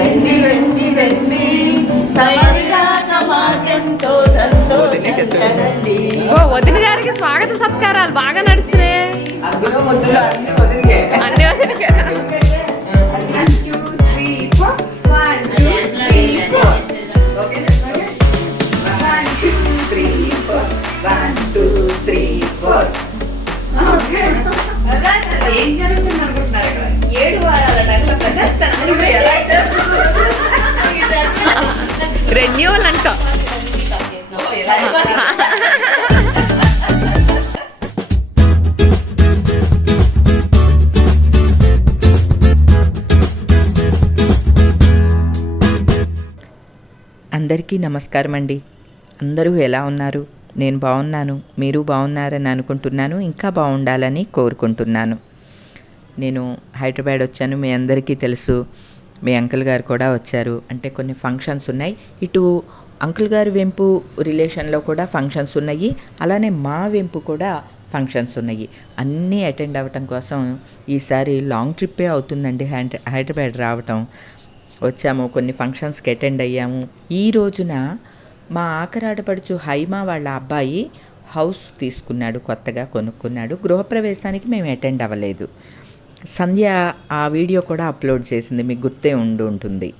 రండి రండి రండి మాకెంతో సంతోషండి. ఓ వదిన గారికి స్వాగత సత్కారాలు బాగా నడుస్తున్నాయి. అందులో ముద్దులు అన్ని వదిలికే అన్ని వదినకే. ఏం జరుగుతుంది అనుకుంటున్నారు ఇక్కడ? 7 వారాల డగ్ల ప్రదర్శన రెన్యూవల్ అంట. అందరికీ నమస్కారం అండి. అందరూ ఎలా ఉన్నారు? నేను బాగున్నాను, మీరు బాగున్నారని అనుకుంటున్నాను. ఇంకా బాగుండాలని కోరుకుంటున్నాను. నేను హైదరాబాద్ వచ్చాను, మీ అందరికీ తెలుసు. మీ అంకుల్ గారు కూడా వచ్చారు. అంటే కొన్ని ఫంక్షన్స్ ఉన్నాయి. ఇటు అంకుల్ గారి వెంపు రిలేషన్లో కూడా ఫంక్షన్స్ ఉన్నాయి, అలానే మా వెంపు కూడా ఫంక్షన్స్ ఉన్నాయి. అన్నీ అటెండ్ అవ్వటం కోసం ఈసారి లాంగ్ ట్రిప్పే అవుతుందండి హైదరాబాద్ రావటం. వచ్చాము, కొన్ని ఫంక్షన్స్కి అటెండ్ అయ్యాము. ఈ రోజున మా ఆఖరాడపడుచు హైమా వాళ్ళ అబ్బాయి హౌస్ తీసుకున్నాడు, కొత్తగా కొనుక్కున్నాడు. గృహప్రవేశానికి మేము అటెండ్ అవ్వలేదు. సంధ్య ఆ వీడియో కూడా అప్లోడ్ చేసింది, మీకు గుర్తే ఉంటుంది.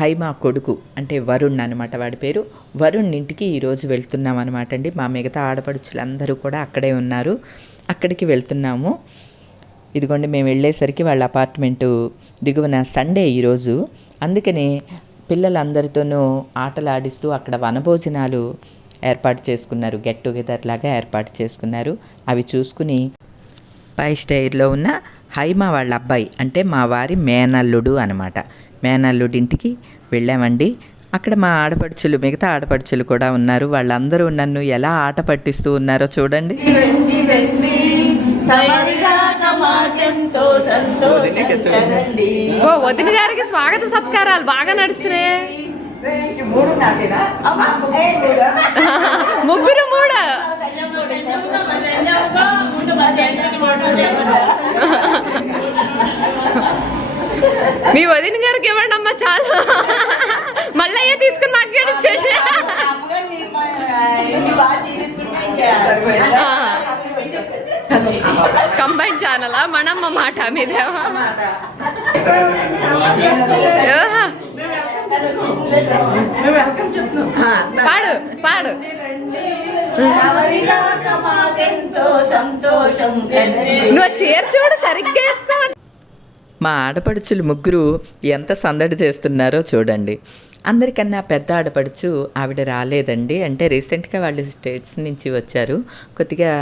హైమా కొడుకు అంటే వరుణ్ అనమాట, వాడి పేరు. వరుణ్ ఇంటికి ఈరోజు వెళ్తున్నాం అనమాట అండి. మా మిగతా ఆడపడుచులందరూ కూడా అక్కడే ఉన్నారు, అక్కడికి వెళ్తున్నాము. ఇదిగోండి, మేము వెళ్ళేసరికి వాళ్ళ అపార్ట్మెంటు దిగువన సండే ఈరోజు, అందుకని పిల్లలందరితోనూ ఆటలు ఆడిస్తూ అక్కడ వనభోజనాలు ఏర్పాటు చేసుకున్నారు, గెట్ టుగెదర్ లాగా ఏర్పాటు చేసుకున్నారు. అవి చూసుకుని పై స్టైర్లో ఉన్న హైమా వాళ్ళ అబ్బాయి అంటే మా వారి మేనల్లుడు అనమాట, మేనల్లుడింటికి వెళ్ళామండి. అక్కడ మా ఆడపడుచులు, మిగతా ఆడపడుచులు కూడా ఉన్నారు. వాళ్ళందరూ నన్ను ఎలా ఆట పట్టిస్తూ ఉన్నారో చూడండి. ఓ వదిన గారికి స్వాగత సత్కారాలు బాగా నడుస్తున్నాయి. ముగ్గురు మూడు మీ వదిన గారికి ఇవ్వండి అమ్మా, చాలు. మళ్ళీ అయ్యే తీసుకుని నాకు ఇచ్చేసి కంబైన్ ఛానలా మనమ్మ మాట మీదేవా? పాడు పాడు. నువ్వు చీర చూడు సరిగ్గా వేసుకో. మా ఆడపడుచులు ముగ్గురు ఎంత సందడి చేస్తున్నారో చూడండి. అందరికన్నా పెద్ద ఆడపడుచు ఆవిడ రాలేదండి, అంటే రీసెంట్గా వాళ్ళు స్టేట్స్ నుంచి వచ్చారు, కొద్దిగా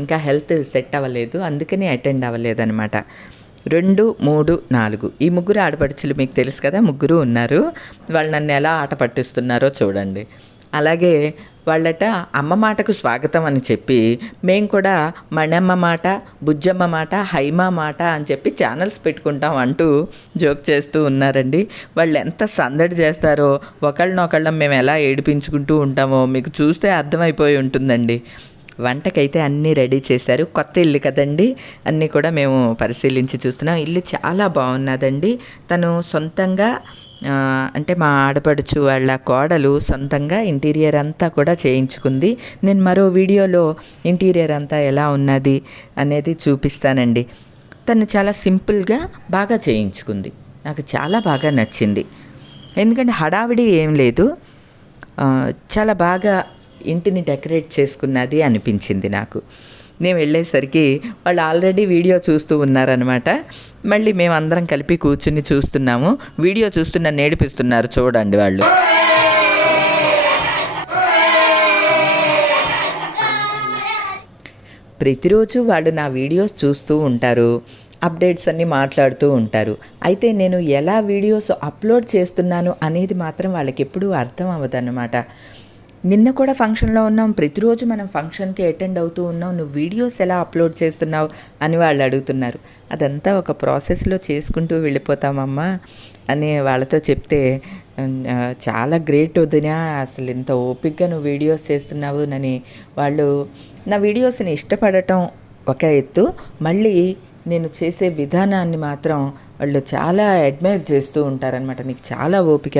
ఇంకా హెల్త్ సెట్ అవ్వలేదు, అందుకని అటెండ్ అవ్వలేదన్నమాట. 2, 3, 4 ఈ ముగ్గురు ఆడపడుచులు మీకు తెలుసు కదా, ముగ్గురు ఉన్నారు. వాళ్ళు నన్ను ఎలా ఆట పట్టిస్తున్నారో చూడండి. అలాగే వాళ్ళట అమ్మ మాటకు స్వాగతం అని చెప్పి మేము కూడా మణమ్మ మాట, బుజ్జమ్మ మాట, హైమా మాట అని చెప్పి ఛానల్స్ పెట్టుకుంటాం అంటూ జోక్ చేస్తూ ఉన్నారండి. వాళ్ళు ఎంత సందడి చేస్తారో, ఒకళ్ళనొకళ్ళం మేము ఎలా ఏడిపించుకుంటూ ఉంటామో మీకు చూస్తే అర్థమైపోయి ఉంటుందండి. వంటకైతే అన్నీ రెడీ చేశారు. కొత్త ఇల్లు కదండి, అన్నీ కూడా మేము పరిశీలించి చూస్తున్నాం. ఇల్లు చాలా బాగున్నదండి. తను సొంతంగా అంటే మా ఆడపడుచు వాళ్ళ కోడలు సొంతంగా ఇంటీరియర్ అంతా కూడా చేయించుకుంది. నేను మరో వీడియోలో ఇంటీరియర్ అంతా ఎలా ఉన్నది అనేది చూపిస్తానండి. తను చాలా సింపుల్గా బాగా చేయించుకుంది, నాకు చాలా బాగా నచ్చింది. ఎందుకంటే హడావిడి ఏం లేదు, చాలా బాగా ఇంటిని డెకరేట్ చేసుకున్నది అనిపించింది నాకు. నేను వెళ్ళేసరికి వాళ్ళు ఆల్రెడీ వీడియో చూస్తూ ఉన్నారనమాట. మళ్ళీ మేమందరం కలిపి కూర్చుని చూస్తున్నాము. వీడియో చూస్తున్న నేర్పిస్తున్నారు చూడండి వాళ్ళు. ప్రతిరోజు వాళ్ళు నా వీడియోస్ చూస్తూ ఉంటారు, అప్డేట్స్ అన్నీ మాట్లాడుతూ ఉంటారు. అయితే నేను ఎలా వీడియోస్ అప్లోడ్ చేస్తున్నాను అనేది మాత్రం వాళ్ళకి ఎప్పుడూ అర్థం అవ్వదన్నమాట. నిన్న కూడా ఫంక్షన్లో ఉన్నాం, ప్రతిరోజు మనం ఫంక్షన్కి అటెండ్ అవుతూ ఉన్నాం, నువ్వు వీడియోస్ ఎలా అప్లోడ్ చేస్తున్నావు అని వాళ్ళు అడుగుతున్నారు. అదంతా ఒక ప్రాసెస్లో చేసుకుంటూ వెళ్ళిపోతామమ్మా అని వాళ్ళతో చెప్తే, చాలా గ్రేట్ వదినా, అసలు ఇంత ఓపిక్గా నువ్వు వీడియోస్ చేస్తున్నావు అని వాళ్ళు నా వీడియోస్ని ఇష్టపడటం ఒక ఎత్తు, మళ్ళీ నేను చేసే విధానాన్ని మాత్రం వాళ్ళు చాలా అడ్మైర్ చేస్తూ ఉంటారనమాట. నీకు చాలా ఓపిక,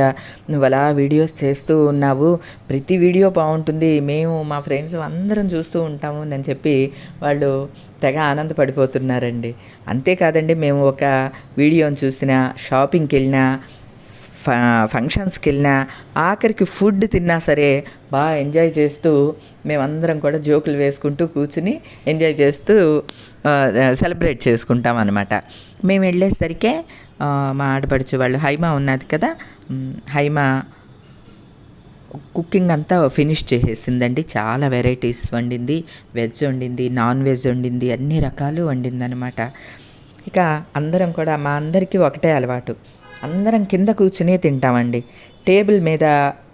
నువ్వు అలా వీడియోస్ చేస్తూ ఉన్నావు, ప్రతి వీడియో బాగుంటుంది, మేము మా ఫ్రెండ్స్ అందరం చూస్తూ ఉంటాము అని చెప్పి వాళ్ళు తెగ ఆనందపడిపోతున్నారండి. అంతేకాదండి, మేము ఒక వీడియోని చూసినా, షాపింగ్కి వెళ్ళినా, ఫంక్షన్స్కి వెళ్ళినా, ఆఖరికి ఫుడ్ తిన్నా సరే బాగా ఎంజాయ్ చేస్తూ మేమందరం కూడా జోకులు వేసుకుంటూ కూర్చుని ఎంజాయ్ చేస్తూ సెలబ్రేట్ చేసుకుంటాం అనమాట. మేము వెళ్ళేసరికే మా ఆడపడుచు వాళ్ళు హైమా ఉన్నది కదా, హైమా కుకింగ్ అంతా ఫినిష్ చేసేసిందండి. చాలా వెరైటీస్ వండింది, వెజ్ వండింది, నాన్ వెజ్ వండింది, అన్ని రకాలు వండింది అనమాట. ఇక అందరం కూడా, మా అందరికీ ఒకటే అలవాటు, అందరం కింద కూర్చుని తింటామండి. టేబుల్ మీద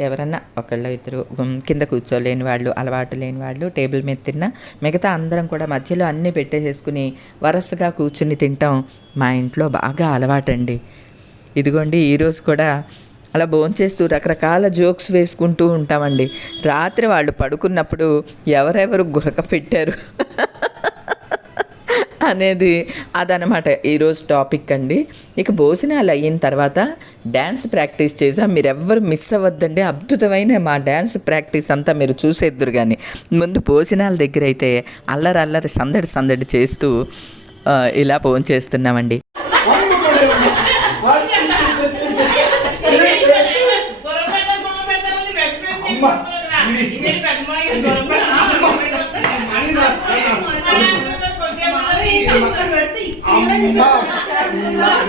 ఎవరన్నా ఒకళ్ళు ఇద్దరు కింద కూర్చోలేని వాళ్ళు, అలవాటు లేని వాళ్ళు టేబుల్ మీద తిన్నా, మిగతా అందరం కూడా మధ్యలో అన్నీ పెట్టేసేసుకుని వరుసగా కూర్చుని తింటాం మా ఇంట్లో బాగా అలవాటండి. ఇదిగోండి ఈరోజు కూడా అలా భోంచేస్తూ రకరకాల జోక్స్ వేసుకుంటూ ఉంటామండి. రాత్రి వాళ్ళు పడుకున్నప్పుడు ఎవరెవరు గురక పెట్టారు అనేది అదనమాట ఈరోజు టాపిక్ అండి. ఇక భోజనాలు అయిన తర్వాత డ్యాన్స్ ప్రాక్టీస్ చేసాం. మీరెవ్వరు మిస్ అవ్వద్దండి, అద్భుతమైన మా డ్యాన్స్ ప్రాక్టీస్ అంతా మీరు చూసేద్దరు. కానీ ముందు భోజనాల దగ్గర అయితే అల్లరి అల్లరి సందడి సందడి చేస్తూ ఇలా భోంచేస్తున్నామండి.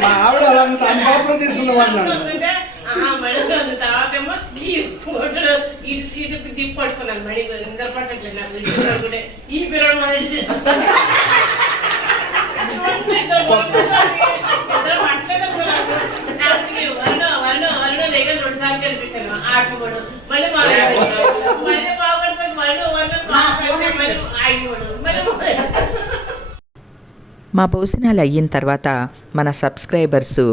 మా ఆవిడ అలాంటి అనుభవం చేస్తున్న వాళ్ళు పడుకున్నాను మడి ఇందరు పట్టట్లేదు నాకు ఈ పిల్లడు దగ్గర 2 సార్లు కనిపించాను ఆటపోడు, మళ్ళీ మళ్ళీ బాగుపడిపోయి మళ్ళీ ఆగిపోడు మళ్ళీ. మా భోజనాలు అయిన తర్వాత మన సబ్స్క్రైబర్సు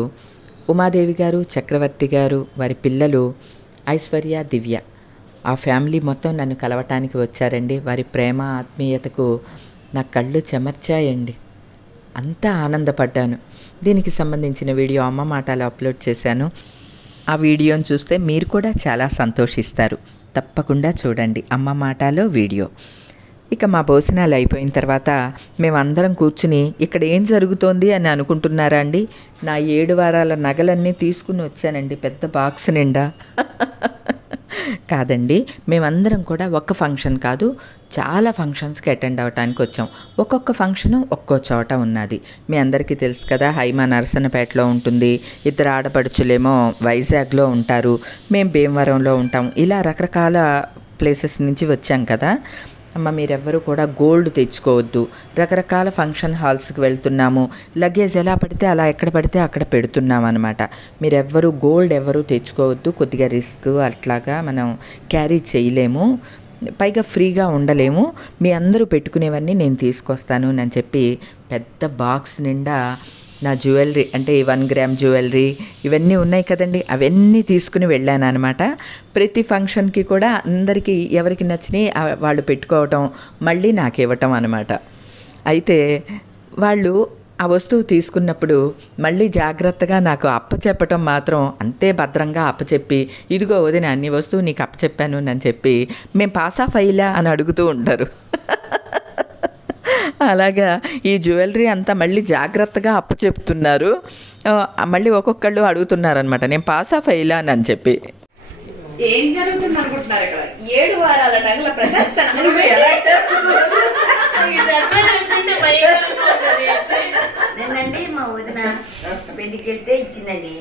ఉమాదేవి గారు, చక్రవర్తి గారు, వారి పిల్లలు ఐశ్వర్య, దివ్య, ఆ ఫ్యామిలీ మొత్తం నన్ను కలవటానికి వచ్చారండి. వారి ప్రేమ ఆత్మీయతకు నా కళ్ళు చెమర్చాయండి. అంతా ఆనందపడ్డాను. దీనికి సంబంధించిన వీడియో అమ్మ మాటలు అప్లోడ్ చేశాను. ఆ వీడియోని చూస్తే మీరు కూడా చాలా సంతోషిస్తారు. తప్పకుండా చూడండి అమ్మ మాటలో వీడియో. ఇక మా భోజనాలు అయిపోయిన తర్వాత మేమందరం కూర్చుని ఇక్కడ ఏం జరుగుతోంది అని అనుకుంటున్నారా అండి, నా 7 వారాల నగలన్నీ తీసుకుని వచ్చానండి పెద్ద బాక్స్ నిండా. కాదండి, మేమందరం కూడా ఒక్క ఫంక్షన్ కాదు, చాలా ఫంక్షన్స్కి అటెండ్ అవ్వటానికి వచ్చాం. ఒక్కొక్క ఫంక్షను ఒక్కో చోట ఉన్నది. మీ అందరికీ తెలుసు కదా, హైమా నరసన్నపేటలో ఉంటుంది, 2 ఆడపడుచులేమో వైజాగ్లో ఉంటారు, మేము భీమవరంలో ఉంటాం. ఇలా రకరకాల ప్లేసెస్ నుంచి వచ్చాం కదా. అమ్మ మీరెవ్వరూ కూడా గోల్డ్ తెచ్చుకోవద్దు, రకరకాల ఫంక్షన్ హాల్స్కి వెళ్తున్నాము, లగేజ్ ఎలా పడితే అలా ఎక్కడ పడితే అక్కడ పెడుతున్నాం అనమాట. మీరెవ్వరూ గోల్డ్ ఎవరూ తెచ్చుకోవద్దు, కొద్దిగా రిస్క్, అట్లాగా మనం క్యారీ చేయలేము, పైగా ఫ్రీగా ఉండలేము, మీ అందరూ పెట్టుకునేవన్నీ నేను తీసుకొస్తాను అని చెప్పి పెద్ద బాక్స్ నిండా నా జ్యువెలరీ, అంటే 1 గ్రామ్ జ్యువెలరీ ఇవన్నీ ఉన్నాయి కదండి, అవన్నీ తీసుకుని వెళ్ళాను అనమాట. ప్రతి ఫంక్షన్కి కూడా అందరికీ ఎవరికి నచ్చినాయి వాళ్ళు పెట్టుకోవటం, మళ్ళీ నాకు ఇవ్వటం అనమాట. అయితే వాళ్ళు ఆ వస్తువు తీసుకున్నప్పుడు మళ్ళీ జాగ్రత్తగా నాకు అప్పచెప్పటం మాత్రం అంతే భద్రంగా అప్పచెప్పి, ఇదిగో వదిన అన్ని వస్తువు నీకు అప్పచెప్పాను అని చెప్పి, మేము పాస్ ఆఫ్ అయ్యిలా అని అడుగుతూ ఉంటారు. అలాగా ఈ జ్యువెలరీ అంతా మళ్ళీ జాగ్రత్తగా అప్పచెప్తున్నారు. మళ్ళీ ఒక్కొక్కళ్ళు అడుగుతున్నారనమాట, నేను పాస్ ఆఫ్ అయ్యిలా అని చెప్పి. ఏం జరుగుతుంది అనుకుంటున్నారు ఇక్కడ? 7 వారాల నగల ప్రదర్శన. నేనండి మా వదిన పెళ్లికి వెళ్తే ఇచ్చిందండి,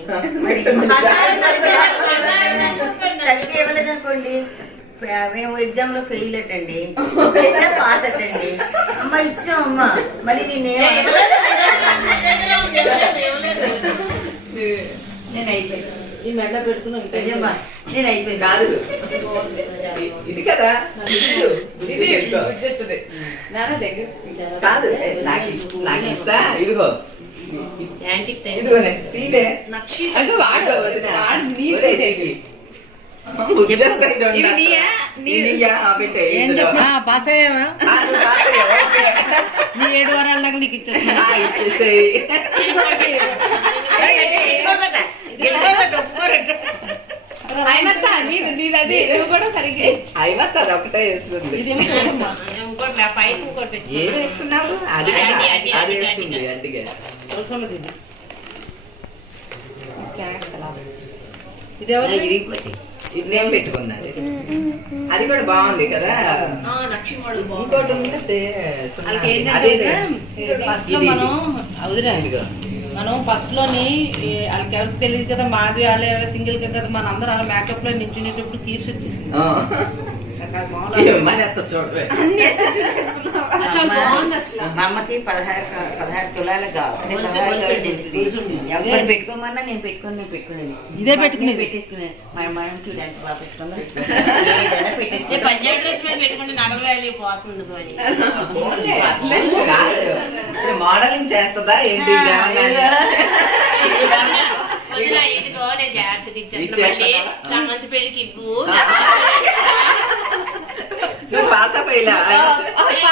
మరి తల్లికి ఇవ్వలేదు అనుకోండి, మేము ఎగ్జామ్ లో ఫెయిల్ అట్టండి, పాస్ అట్టండి. అమ్మ ఇచ్చాం అమ్మ, మళ్ళీ నేను అయిపోయాను, ఈ మెడ పెట్టుకున్నా నేను అయిపోయింది కాదు ఇది కదా, కాదు నాకు ఇస్తా, ఇదిగో ఇదిగోనే తీనే పాస్ అయ్యావా? నీ 7 వారాల దాకా నీకు ఇచ్చేసేయి. అయిమత్త నీది నువ్వు కూడా సరిగ్గా అయిమత్త అది ఒకటే వేసుకుంది. ఇంకోటి నా పైకి ఇంకోటి పెట్టు. ఏం వేసుకున్నావు? అది అడ్డి, కదా, అడ్డి, అది అడ్డి, వేసుకుంది అడ్డిగా. అడ్డిగా. అవసరం ఇది. ఇరిగిపోతాయి. ఇది నేను పెట్టుకున్నాను. అది కూడా బాగుంది కదా. లక్ష్మీ మోడల్ బాగుంది. ఇంకోటి ఉంటే వాళ్ళకి అదే ఏంటంటే ఫస్ట్ లో మనం అవుదురా మనం ఫస్ట్ లోని వాళ్ళకి ఎవరికి తెలియదు కదా, మాది వాళ్ళే సింగిల్ గా కదా, మన అందరం అలా మేకప్ లో నించునేటప్పుడు కీర్స్ వచ్చేసింది. చాలా చూడవే బాగుంది అసలు. మా అమ్మకి 16 తులాల గావు. అదే గొలుసు, 16 గొలుసు గొలుసు ఉంది. ఉంది. గొలుసు ఉంది. ఎవరు పెట్టుకోమన్నా నేను పెట్టుకునేది. ఇదే పెట్టుకునేది. పెట్టేసుకునేది. మా మనం చూడండి బాగా పెట్టుకుందా ఏదైనా ఏ పెట్టేసుకుంటా. పంజాబ్ డ్రెస్ మీద పెట్టుకుంటే నగలు వేలి పోతుంది పోయి. మోడలింగ్ చేస్తుందా ఏంటి? వదిలా, ఇదిగో నేను జాగ్రత్తగా ఇచ్చేస్తాను. ఇచ్చేస్తావా? మళ్ళీ సమంతి పెళ్లికి ఇవ్వు. నువ్వు పాసా ఫెయిలా?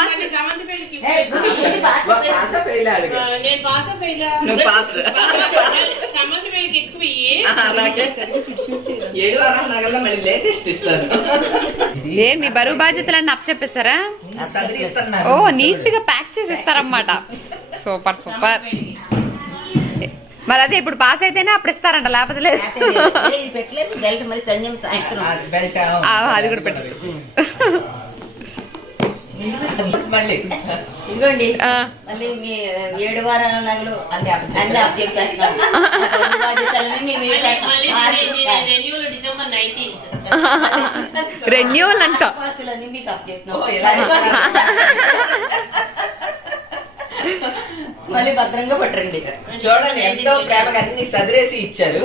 మళ్ళీ సమంతి పెళ్లికి ఏ, బుద్ధి, ఇవ్వు. బుద్ధి పాస్ పాసా ఫెయిలా అడుగు. నేను పాస్ అయిపోయినా. నువ్వు పాస్. సమంతి పెళ్లికి ఎక్కువ ఇయ్యి. అలాగే 7 వారాల నగల్లో మళ్ళీ లేటెస్ట్ ఇస్తాను. ఏం మీ బరువు బాధ్యతలన్నీ అప్పచెప్పేస్తారా? సదిరిస్తున్నారు. ఓ నీట్ గా ప్యాక్ చేసి ఇస్తారన్నమాట. Super super. మరి అదే ఇప్పుడు పాస్ అయితేనే అప్పుడు ఇస్తారంట, లేకపోతే లేదు. ఇది పెట్టలేదు బెల్ట్ మరి సంజయం సాయంత్రం బెల్ట్ అది కూడా పెట్టేసి మళ్ళీ ఇదిగోండి. ఆ. మళ్ళీ మీ 7 వారాల నగలు అన్ని అన్ని అప్ చెప్పేస్తున్నాం. బాధ్యతలన్నీ మేము మళ్ళీ రెన్యూల్ డిసెంబర్ 19th. రెన్యూవల్ అంట. పాస్తులన్నీ మీకు అప్ ఓ, ఇలా చెప్తున్నాం. మళ్ళీ భద్రంగా పట్టరండి. చూడండి ఎంతో ప్రేమగా అన్ని సదిరేసి ఇచ్చారు.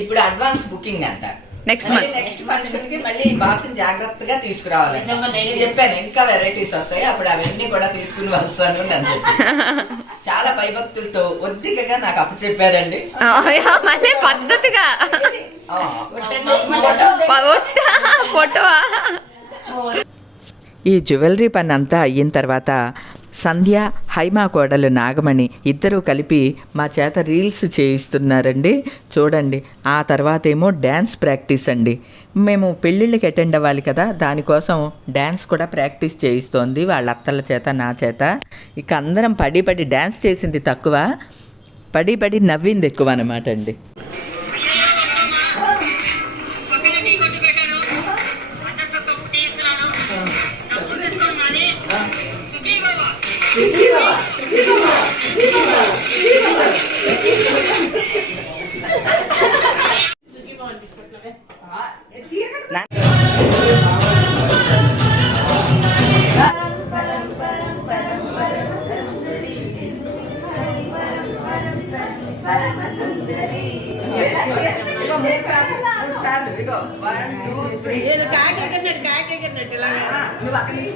ఇప్పుడు అడ్వాన్స్ బుకింగ్ అంట. నెక్స్ట్ మంత్ నెక్స్ట్ ఫంక్షన్ కి మళ్ళీ ఈ బాక్స్ జాగ్రత్తగా తీసుకురావాలి. December 19. నేను చెప్పాను ఇంకా వెరైటీస్ వస్తాయి, అప్పుడు అవన్నీ కూడా తీసుకుని వస్తాను అని చెప్పి చాలా భయభక్తులతో ఒద్దికగా నాకు అప్పు చెప్పారండి. మళ్ళీ పద్ధతిగా ఫోటోవా. ఈ జ్యువెలరీ పని అంతా అయిన తర్వాత సంధ్య, హైమా కోడలు నాగమణి ఇద్దరూ కలిపి మా చేత రీల్స్ చేయిస్తున్నారండి. చూడండి. ఆ తర్వాత ఏమో డ్యాన్స్ ప్రాక్టీస్ అండి. మేము పెళ్ళిళ్ళకి అటెండ్ అవ్వాలి కదా, దానికోసం డ్యాన్స్ కూడా ప్రాక్టీస్ చేయిస్తోంది వాళ్ళ అత్తల చేత, నా చేత. ఇక అందరం పడి పడి డ్యాన్స్ చేసింది తక్కువ, పడి పడి నవ్వింది ఎక్కువ అనమాట అండి. కాకి నువ్వు అక్కడి నుంచి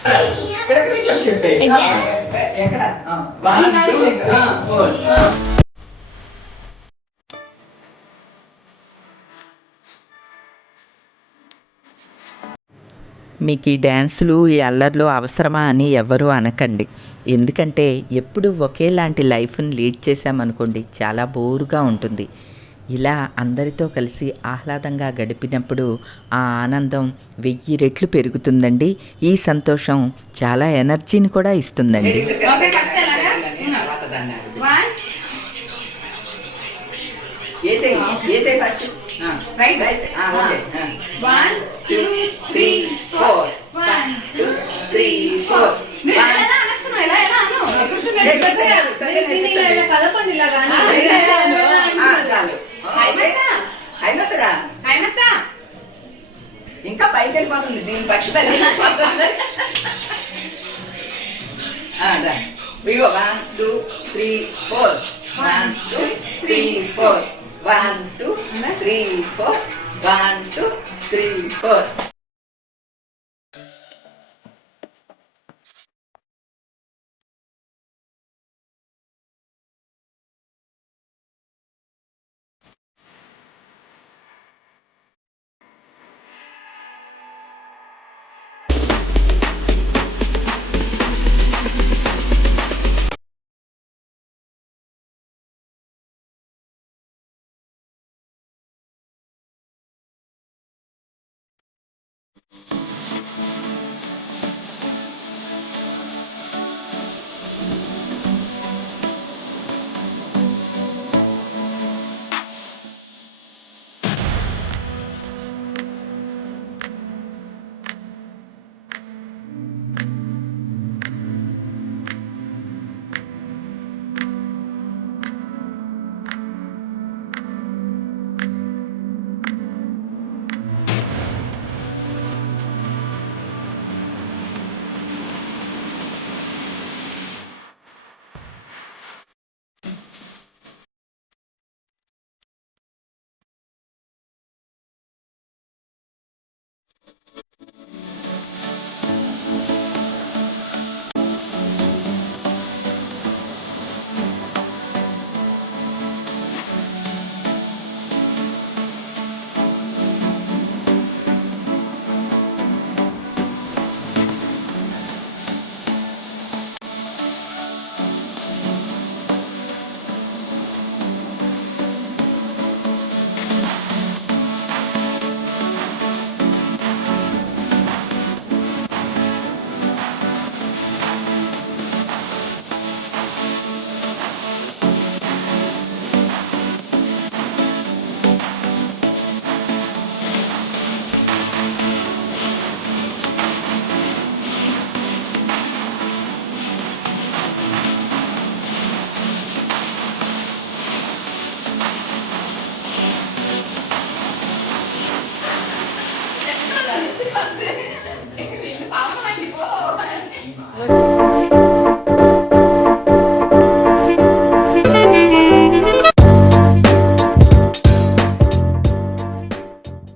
ఇక్కడ కొంచెం చెప్పే ఎక్కడ 1 2 4 మీకు ఈ డ్యాన్సులు ఈ అల్లర్లు అవసరమా అని ఎవరూ అనకండి. ఎందుకంటే ఎప్పుడు ఒకేలాంటి లైఫ్ని లీడ్ చేసామనుకోండి చాలా బోరుగా ఉంటుంది. ఇలా అందరితో కలిసి ఆహ్లాదంగా గడిపినప్పుడు ఆ ఆనందం 1000 రెట్లు పెరుగుతుందండి. ఈ సంతోషం చాలా ఎనర్జీని కూడా ఇస్తుందండి. ఓకే, ఫస్ట్ ఎలాగా? రైట్. 1 2 3 4 1 2 3 4. కలపండి ఇలాగా. ఇంకా పైకి వెళ్ళిపోతుంది దీని పక్షి ఇగో 1 2 3 4 1 2 3 4 1 2 3 4 1 2 3 4